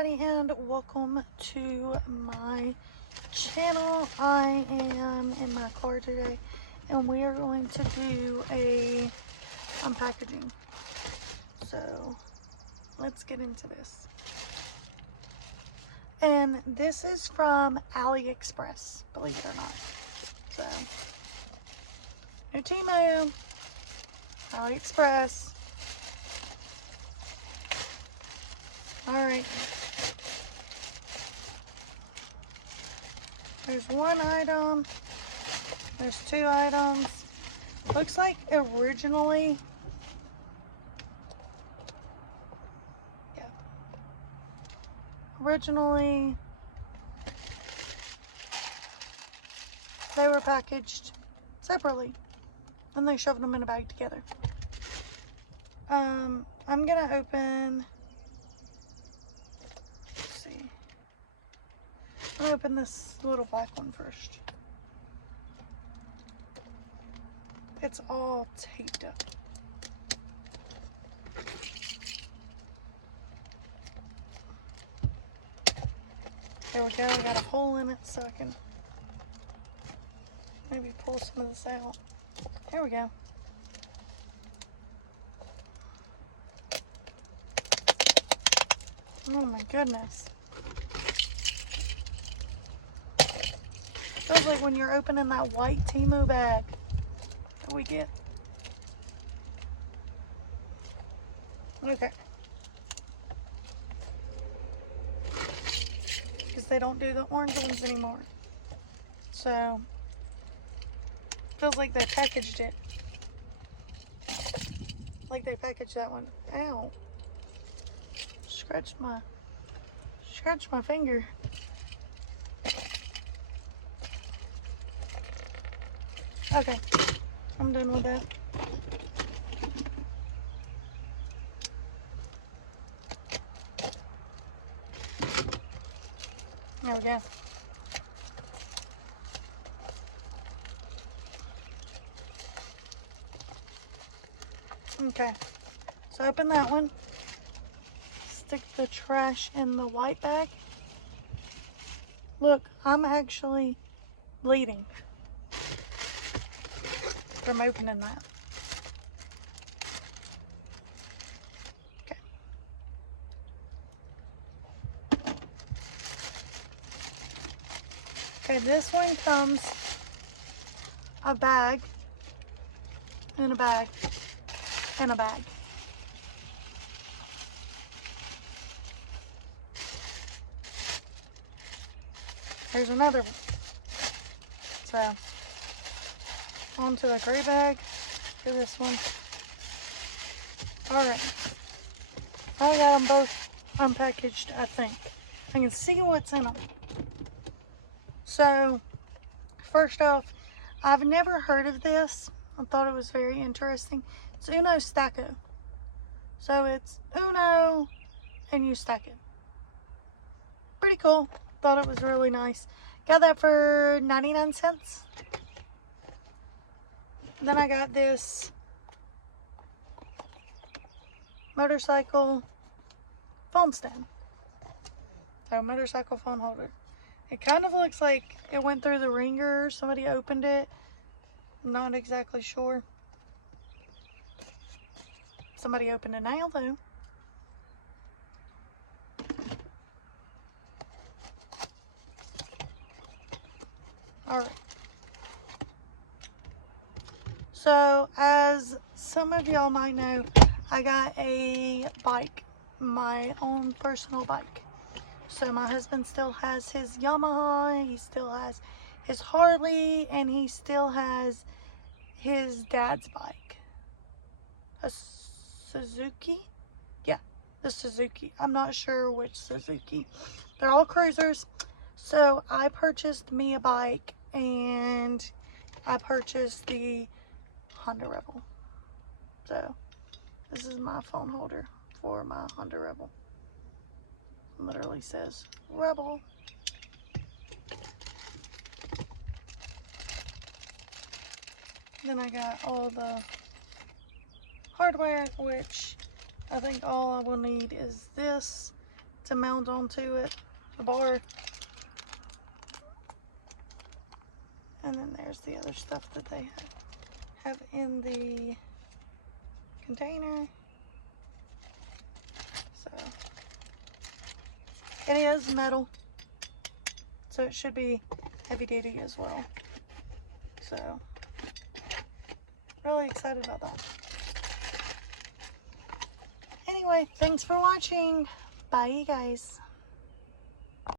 And welcome to my channel. I am in my car today and we are going to do a unpackaging. So let's get into this. And this is from AliExpress, believe it or not. So no Timo, AliExpress. Alright. There's one item. There's two items. Looks like originally, they were packaged separately and they shoved them in a bag together. I'm gonna open, let's see, I'm gonna open this little black one first. It's all taped up. There we go, I got a hole in it so I can maybe pull some of this out. There we go. Oh my goodness. Feels like when you're opening that white Timo bag that we get. Okay. Because they don't do the orange ones anymore. So, feels like they packaged it. Like they packaged that one. Ow. Scratched my finger. Okay, I'm done with that. There we go. Okay, so open that one. Stick the trash in the white bag. Look, I'm actually bleeding from opening that. Okay. Okay, this one comes a bag, in a bag, in a bag. There's another one. So, onto the gray bag for this one. Alright. I got them both unpackaged, I think. I can see what's in them. So, first off, I've never heard of this. I thought it was very interesting. It's Uno Stacco. So it's Uno and you stack it. Pretty cool. Thought it was really nice. Got that for 99 cents. Then I got this motorcycle phone stand. So motorcycle phone holder. It kind of looks like it went through the ringer. Somebody opened it. I'm not exactly sure. Somebody opened it now though. Alright. So, as some of y'all might know, I got a bike. My own personal bike. So, my husband still has his Yamaha. He still has his Harley. And he still has his dad's bike. A Suzuki? Yeah, the Suzuki. I'm not sure which Suzuki. They're all cruisers. So, I purchased me a bike. And I purchased the Honda Rebel. So, this is my phone holder for my Honda Rebel. It literally says Rebel. Then I got all the hardware, which I think all I will need is this to mount onto it, the bar. And then there's the other stuff that they have in the container. So it is metal, so it should be heavy duty as well. So really excited about that. Anyway, thanks for watching. Bye, you guys.